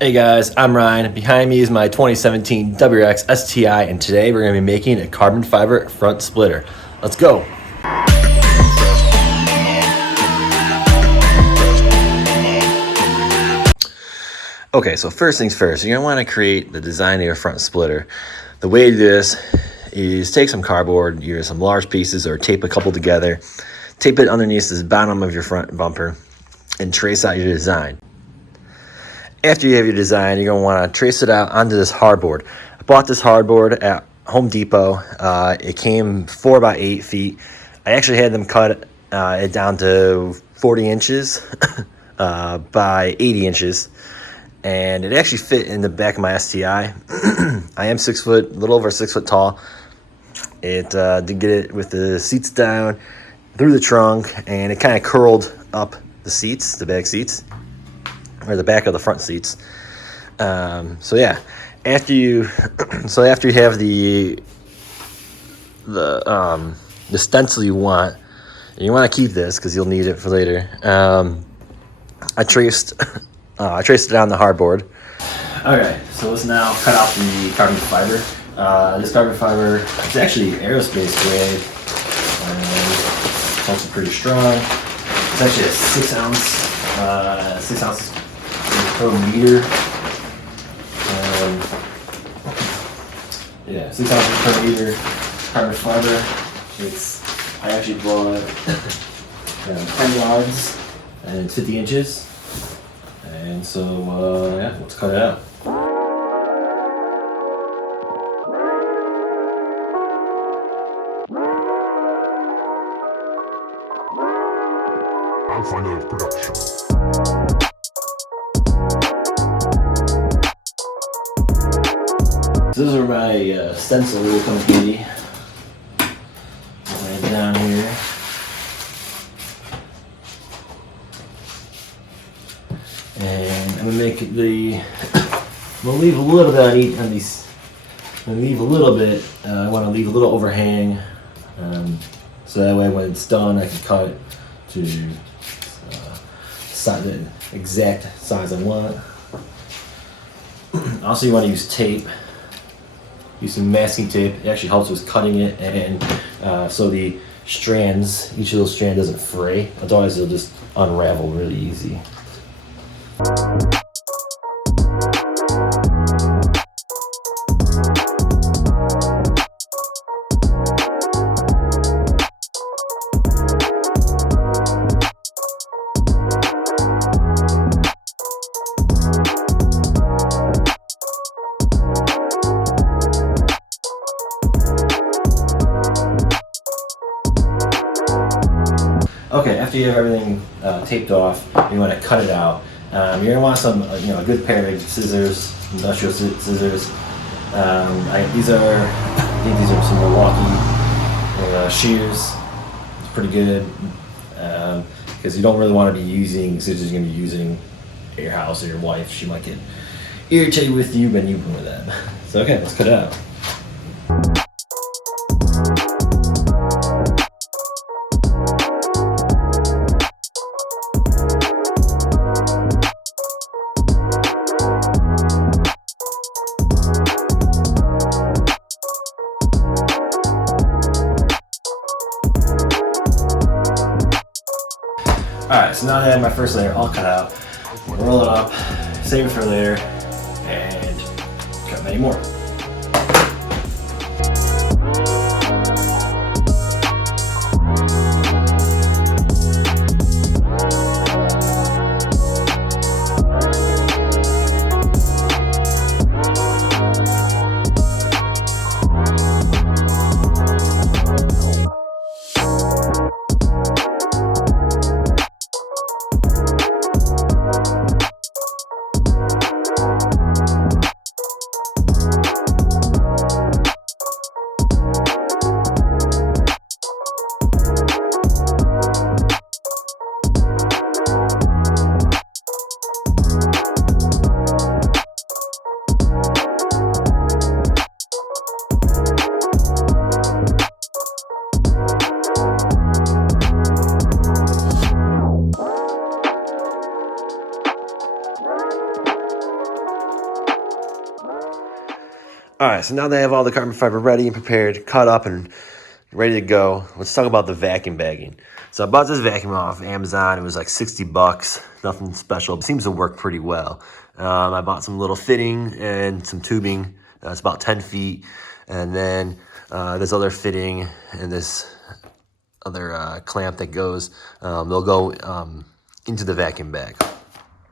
Hey guys, I'm Ryan. Behind me is my 2017 WRX STi, and today we're going to be making a carbon fiber front splitter. Let's go! Okay, so first things first, you're going to want to create the design of your front splitter. The way to do this is take some cardboard, either some large pieces or tape a couple together, tape it underneath the bottom of your front bumper, and trace out your design. After you have your design, you're going to want to trace it out onto this hardboard. I bought this hardboard at Home Depot. It came 4 by 8 feet. I actually had them cut it down to 40 inches by 80 inches. And it actually fit in the back of my STi. I am 6 foot, a little over 6 foot tall. It did get it with the seats down through the trunk, and it kind of curled up the seats, the back seats, or the back of the front seats. So yeah, after you have the stencil you want, and you want to keep this because you'll need it for later. I traced it on the hardboard. Okay, so let's now cut out the carbon fiber. This carbon fiber is actually aerospace grade. It's also pretty strong. It's actually a 6 ounce per meter. 6 ounces per meter carbon fiber. I actually bought 10 yards and 50 inches. And so, yeah, let's cut it out. Alphanerd production. So this is where my stencil will come handy. Right down here. And I'm gonna make I'm gonna leave a little bit on these. I'm gonna leave a little bit. I want to leave a little overhang, so that way when it's done, I can cut it to the exact size I want. Also, you want to use tape. Use some masking tape. It actually helps with cutting it, and so the strands, each of those strands doesn't fray. Otherwise, they'll just unravel really easy. Okay, after you have everything taped off, you want to cut it out. You're going to want some, a good pair of scissors, industrial scissors. I think these are some Milwaukee shears. It's pretty good because you don't really want to be using scissors you're going to be using at your house or your wife. She might get irritated with you when you with them. So okay, let's cut it out. Alright, so now that I have my first layer all cut out, roll it up, save it for later, and cut many more. All right, so now that I have all the carbon fiber ready and prepared, cut up and ready to go, let's talk about the vacuum bagging. So I bought this vacuum off Amazon. It was like 60 bucks, nothing special. It seems to work pretty well. I bought some little fitting and some tubing. It's about 10 feet. And then this other fitting and this other clamp that goes, they'll go into the vacuum bag.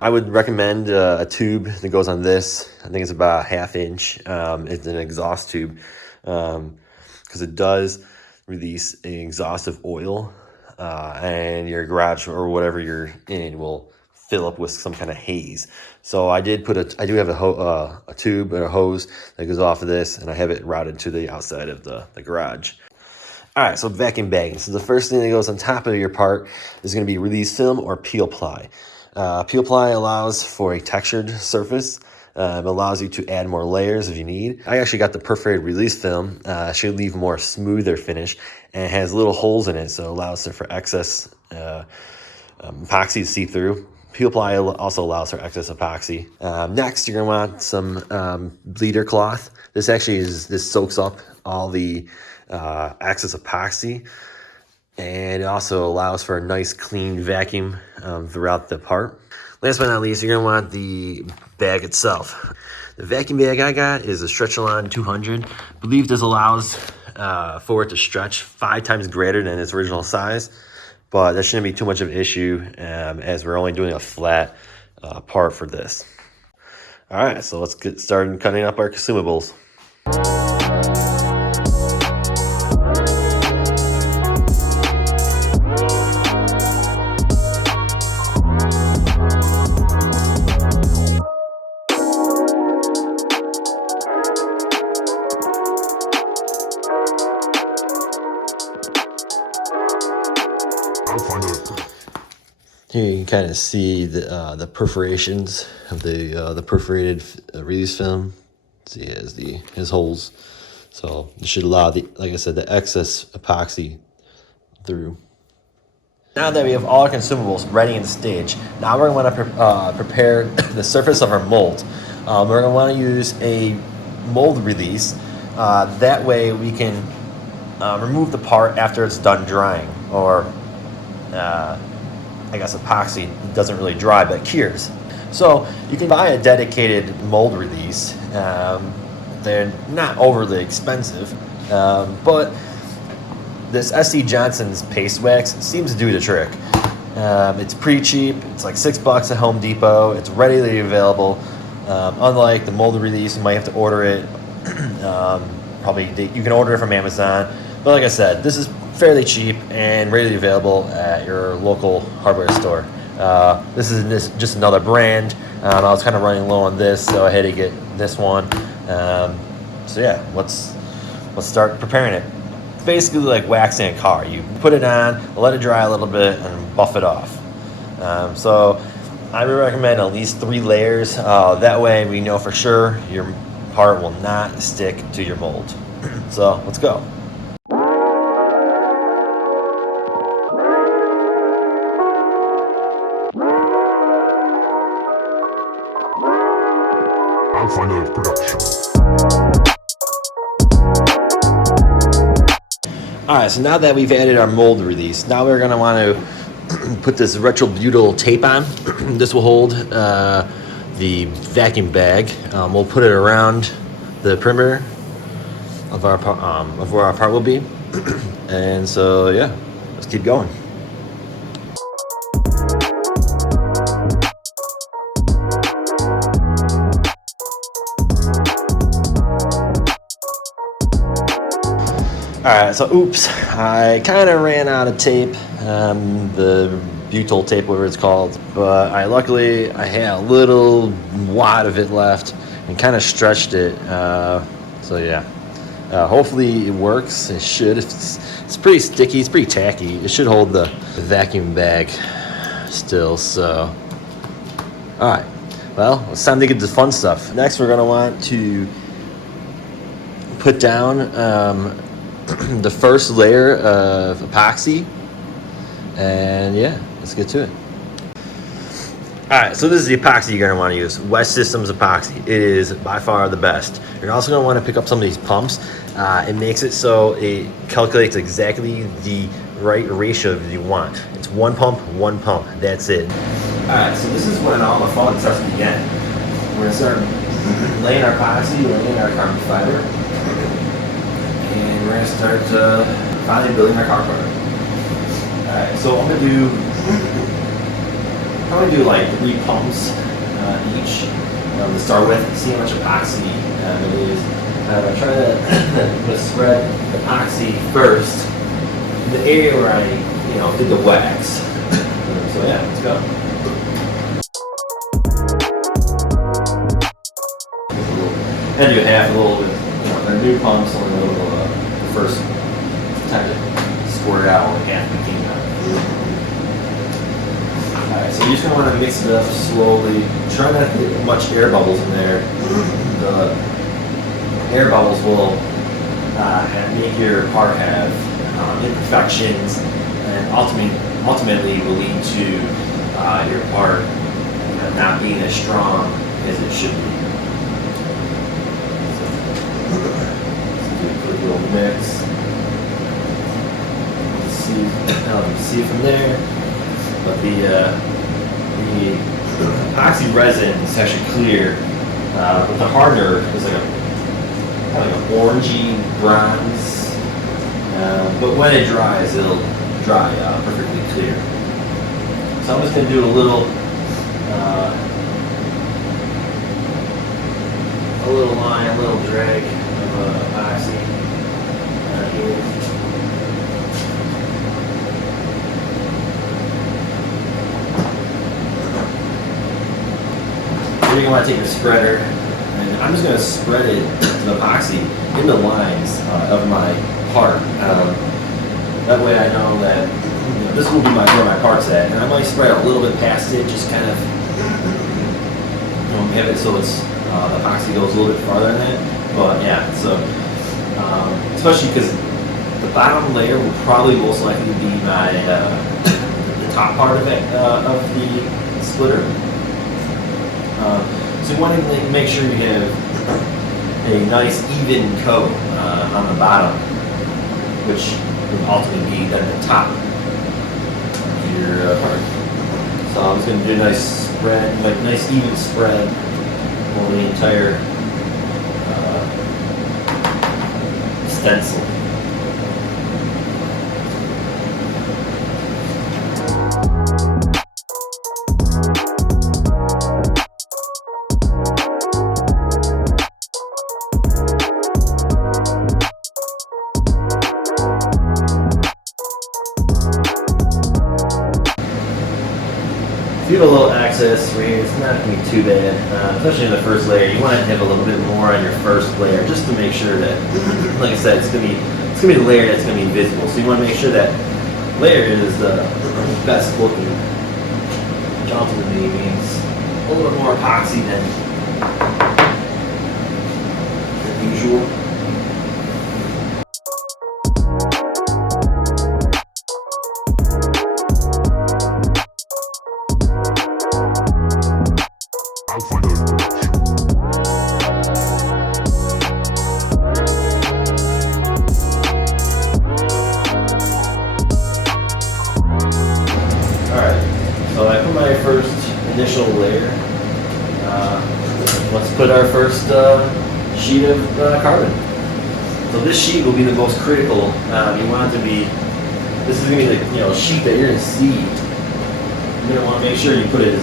I would recommend a tube that goes on this. I think it's about a 1/2 inch. It's an exhaust tube because it does release an exhaust of oil, and your garage or whatever you're in will fill up with some kind of haze. So I do have a tube or a hose that goes off of this, and I have it routed to the outside of the garage. All right, so vacuum bagging. So the first thing that goes on top of your part is going to be release film or peel ply. Peel ply allows for a textured surface. It allows you to add more layers if you need. I actually got the perforated release film. Should leave a more smoother finish, and it has little holes in it, so it allows for excess epoxy to seep through. Peel ply also allows for excess epoxy. Next, you're gonna want some bleeder cloth. This soaks up all the excess epoxy, and it also allows for a nice clean vacuum throughout the part. Last but not least, you're gonna want the bag itself. The vacuum bag I got is a Stretch-A-Lon 200. I believe this allows for it to stretch 5 times greater than its original size, but that shouldn't be too much of an issue as we're only doing a flat part for this. All right, so let's get started cutting up our consumables. Here you can kind of see the perforations of the perforated release film. See, it has his holes, so it should allow like I said, the excess epoxy through. Now that we have all our consumables ready in the stage, now we're going to want to prepare the surface of our mold. We're going to want to use a mold release. That way we can remove the part after it's done drying, or I guess epoxy doesn't really dry, but cures. So you can buy a dedicated mold release. They're not overly expensive, but this SC Johnson's paste wax seems to do the trick. It's pretty cheap. It's like $6 at Home Depot. It's readily available. Unlike the mold release, you might have to order it. Probably you can order it from Amazon. But like I said, this is fairly cheap and readily available at your local hardware store. This is just another brand. I was kind of running low on this, so I had to get this one. So yeah, let's start preparing it. It's basically like waxing a car. You put it on, let it dry a little bit, and buff it off. So I would recommend at least 3 layers. That way we know for sure your part will not stick to your mold. So let's go. Alphanerd production. All right, so now that we've added our mold release, now we're gonna want to put this retrobutyl tape on. This will hold the vacuum bag. We'll put it around the perimeter of where our part will be. And so yeah, let's keep going. All right, so oops, I kind of ran out of tape, the butyl tape, whatever it's called, but luckily I had a little wad of it left and kind of stretched it. So yeah, hopefully it works. It should. It's pretty sticky. It's pretty tacky. It should hold the vacuum bag still. So, all right. Well, it's time to get to the fun stuff. Next, we're gonna want to put down the first layer of epoxy, and yeah, let's get to it. All Alright, so this is the epoxy you're going to want to use. West Systems epoxy. It is by far the best. You're also going to want to pick up some of these pumps. It makes it so it calculates exactly the right ratio that you want. It's one pump, that's it. Alright, so this is when all the fun starts to begin. We're going to start laying our epoxy, laying our carbon fiber, and we're going to start finally building our car part. Alright, so I'm going to do like 3 pumps each to start with, see how much epoxy it is. I'm going to try to spread epoxy first in the area where I did the wax. So yeah, let's go. And do half a little bit, they're new pumps, so a little the first time to squirt it out when half became out. Alright, so you're just going to want to mix it up slowly. Try not to get much air bubbles in there. The air bubbles will make your part have imperfections, and ultimately will lead to your part not being as strong as it should be. So, do a quick little mix. See from there. But the epoxy resin is actually clear, but the hardener is like kind of like an orangey bronze. But when it dries, it'll dry perfectly clear. So I'm just going to do a little line, a little drag of epoxy here. You're going to want to take your spreader, and I'm just going to spread it, the epoxy, in the lines of my part. That way I know that this will be where my part's at, and I might spread a little bit past it, just kind of have it so it's the epoxy goes a little bit farther than that. But yeah, so especially because the bottom layer will probably most likely be my the top part of it of the splitter. So you want to make sure you have a nice even coat on the bottom, which will ultimately be then the top of your part. So I'm just going to do a nice spread, like nice even spread over the entire stencil. If you have a little excess right here, it's not going to be too bad, especially in the first layer. You want to have a little bit more on your first layer, just to make sure that, like I said, it's going to be the layer that's going to be visible. So you want to make sure that layer is the best looking, which ultimately means a little bit more epoxy than usual. Alphanerd production. Alright, so I put my first initial layer. Let's put our first sheet of carbon. So this sheet will be the most critical. You want it to be, this is going to be the sheet that you're going to see. You're going to want to make sure you put it as,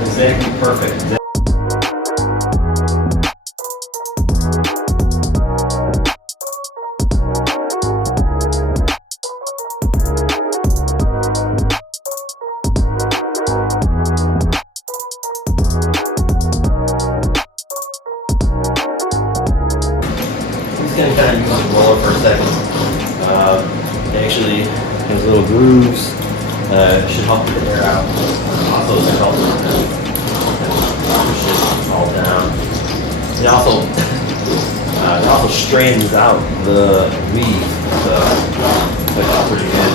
exactly perfect. Kind of use the roller for a second. Actually, there's little grooves. Should help get the air out. Also, should help push it all down. It also straightens out the weave, so that's pretty good.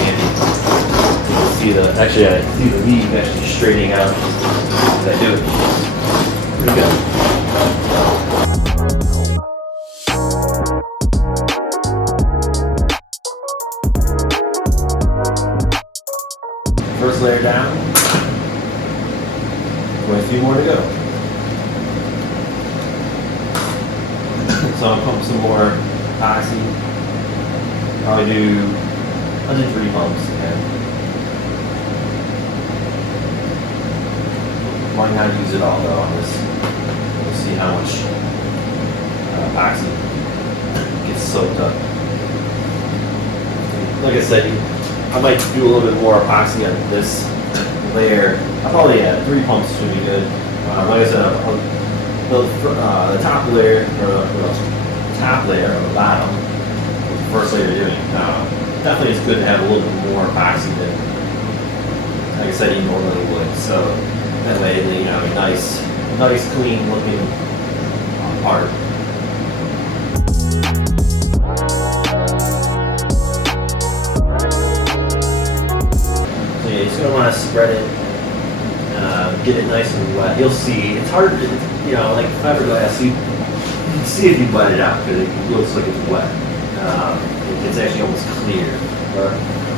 Handy. You can see actually I see the leaf actually straightening out as I do it. Pretty good. First layer down. Only a few more to go. So I'll pump some more epoxy. I'll do 3 pumps again. Might not use it all though on this. We'll see how much epoxy gets soaked up. Like I said, I might do a little bit more epoxy on this layer. I'll probably add 3 pumps should be good. Like I said, the top layer, or the top layer or the bottom, was the first layer you're doing. Definitely it's good to have a little bit more epoxy than, like I said, you normally would. So that way, you have a nice clean looking part. So yeah, you're just gonna want to spread it, get it nice and wet. You'll see it's hard to, like fiberglass. You can see if you wet it out because it looks like it's wet. It's actually almost clear. But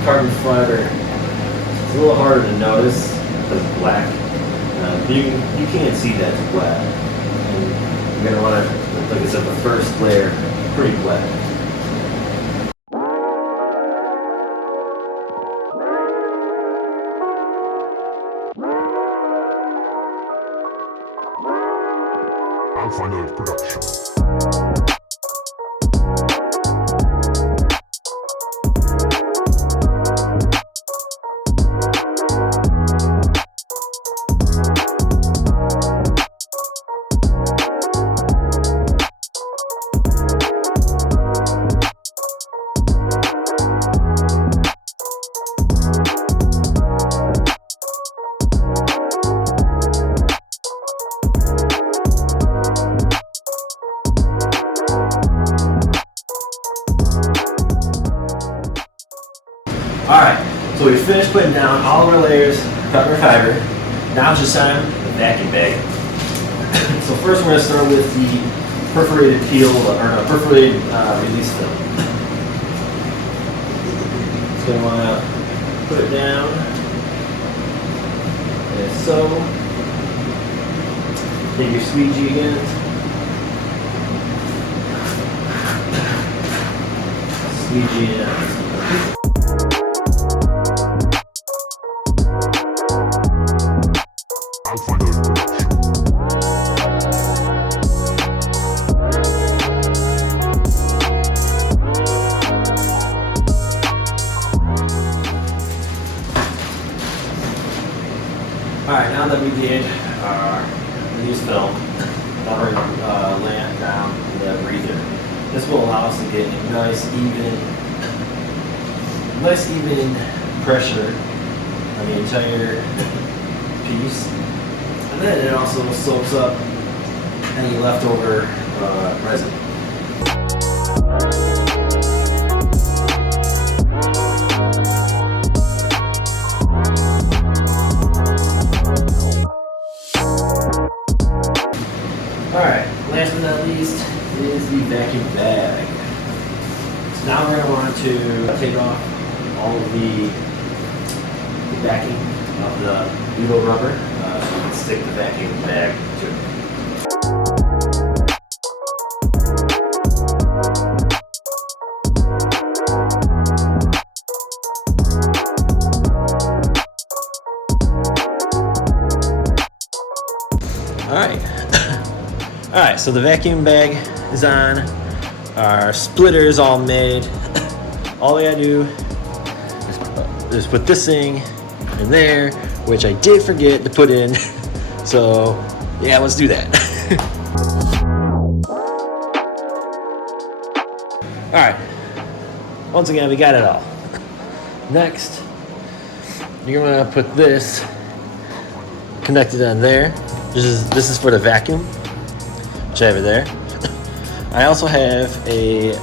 carbon fiber, it's a little harder to notice because it's black. You can't see that it's wet. And you're gonna want to, like I said, the first layer pretty wet. Alphanerd production. Alright, so we finished putting down all of our layers of carbon fiber. Now it's just time for the vacuum bag. So first we're going to start with the perforated peel, or no, perforated release film. So you want to put it down, like so. Take your squeegee again. Squeegee it out. Alphanerd production. Alright, now that we did our release film, now we're going to lay it down in the breather. This will allow us to get a nice even pressure on the entire piece. And then it also soaks up any leftover resin. Alright, last but not least is the vacuum bag. So now we're going to want to take off all of the backing of the butyl rubber so we can stick the vacuum bag to it. Alright, so the vacuum bag is on. Our splitter is all made. All we gotta do is put this thing in there, which I did forget to put in. So yeah, let's do that. Alright, once again we got it all. Next, you're gonna put this connected on there. This is for the vacuum, which I have it there. I also have a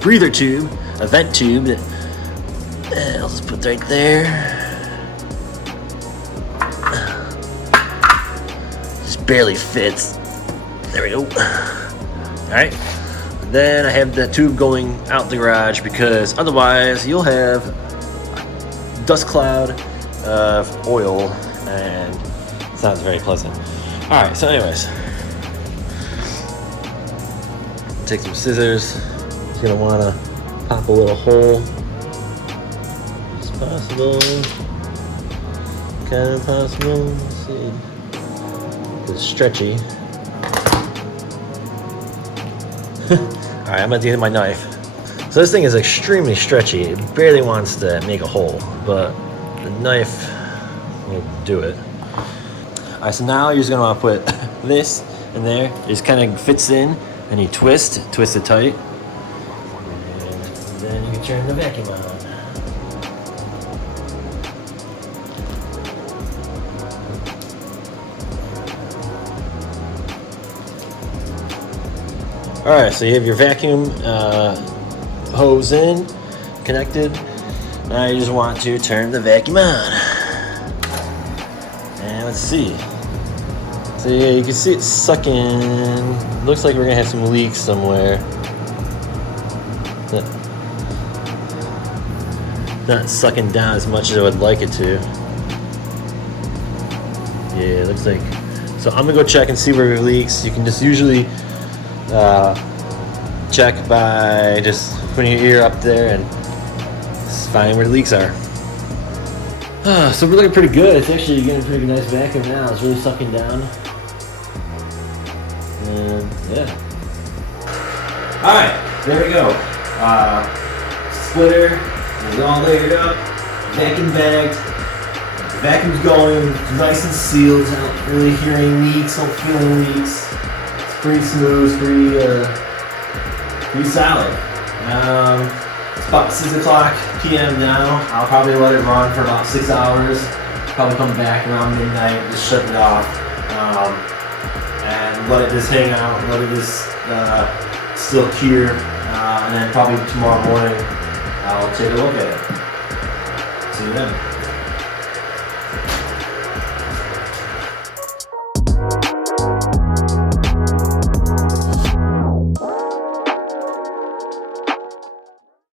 breather tube, a vent tube that And I'll just put right there. Just barely fits. There we go. Alright. Then I have the tube going out the garage because otherwise you'll have a dust cloud of oil and it's not very pleasant. Alright, so anyways. Take some scissors. Just gonna wanna pop a little hole as possible. Kind of possible. Let's see. It's stretchy. Alright, I'm gonna get my knife. So this thing is extremely stretchy. It barely wants to make a hole, but the knife will do it. Alright, so now you're just gonna wanna put this in there. It just kind of fits in, and you twist it tight. And then you can turn the vacuum on. Alright, so you have your vacuum hose in, connected. Now you just want to turn the vacuum on. And let's see. So yeah, you can see it sucking. Looks like we're gonna have some leaks somewhere. Not sucking down as much as I would like it to. Yeah, it looks like. So I'm gonna go check and see where it leaks. You can just usually check by just putting your ear up there and just find where the leaks are. So we're looking pretty good. It's actually getting a pretty nice vacuum now. It's really sucking down. And yeah. Alright, there we go. Splitter is all layered up, vacuum bagged. The vacuum's going, nice and sealed. I don't really hear any leaks, don't feel any leaks. Pretty smooth, pretty solid. It's about 6 o'clock p.m. now. I'll probably let it run for about 6 hours. Probably come back around midnight, just shut it off, and let it just hang out, let it just still cure, and then probably tomorrow morning I'll take a look at it. See you then.